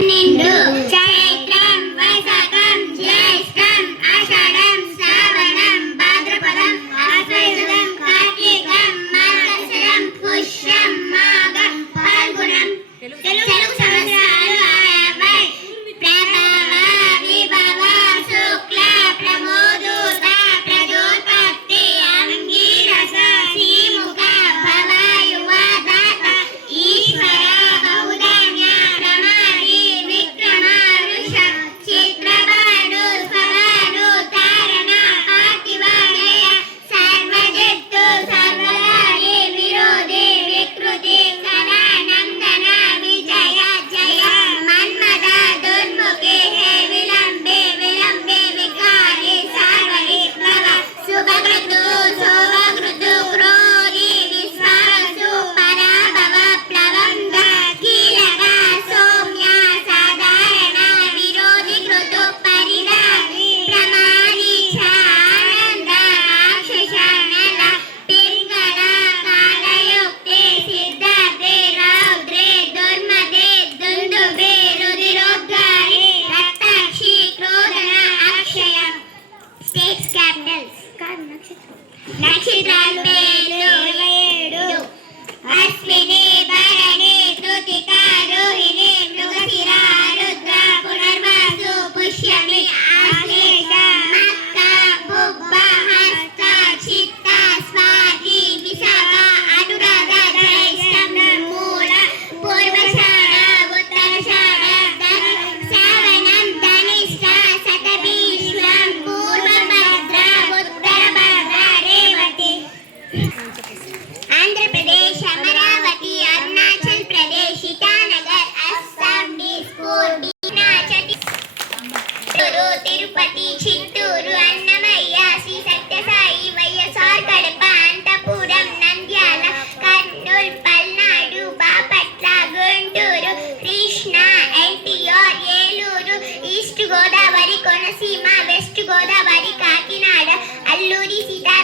పన్నెండు చైత్రం వైశాఖం జ్యేష్టం ఆషాఢం శ్రావణం భాద్రపదం ఆశ్వయుజం కార్తీకం మార్గశిరం పుష్యం మాఘం ఫాల్గుణం తెలుగు సంవత్సరాలు 60 ప్రభవ విభవ శుక్ల ప్రమోదూత ప్రజోత్పత్తి అంగీరస శ్రీముఖ భవ యువ దాత ఈశ్వర బహుధాన్య ప్రమాది విక్రమ వృష చిత్రబాణు స్వరాను తారణ పార్థివ జయ సర్వజత్తు సర్వదారి విరోధి వికృతి కళానందన విజయ జయ మన్మద దుర్ముఖి హే విలంబే విలంబే వికారి సార్వవిప్లవ శుభకృతు శోభకృతు క్రోధి విశ్వాసు పరాభవ ప్లవంగ కీలక సౌమ్య సాధారణ విరోధి కృతు పరిదారి ప్రమాణిష ఆనంద రాక్షస నల పింగళ కాలయుక్తి సిద్ధార్థే రౌద్రే దుర్మదే దుందుభే రుధిరోద్గారి రక్తాక్షి క్రోధన అక్షయం స్టేట్స్ క్యాపిటల్స్ నక్షత్రాలు పేర్లు 27 అశ్విని భరణి కృతిక రోహిణి మృగశిర రుద్ర పునర్వసు పుష్యమి ఆశ్లేష మక్క పుబ్బ హస్త చిత్త స్వాతి విశాఖ అనురాధ జ్యేష్ఠం మూల పూర్వషాఢ ఉత్తరషాఢ శ్రావణం ధనిష్ట శతభిష్వం పూర్వభద్ర ఉత్తరభద్ర రేవతి ఆంధ్రప్రదేశ్ అమరావతి అరుణాచల్ ప్రదేశ్ ఇటానగర్ అస్సాం డిస్పూర్ తిరుపతి చిత్తూరు అన్నమయ్య శ్రీ సత్యసాయి వైఎస్ఆర్ కడప అనంతపురం నంద్యాల కర్నూలు పల్నాడు బాపట్ల గుంటూరు కృష్ణా ఎన్టీఆర్ ఏలూరు ఈస్ట్ గోదావరి కోనసీమ వెస్ట్ గోదావరి కాకినాడ అల్లూరి సీతా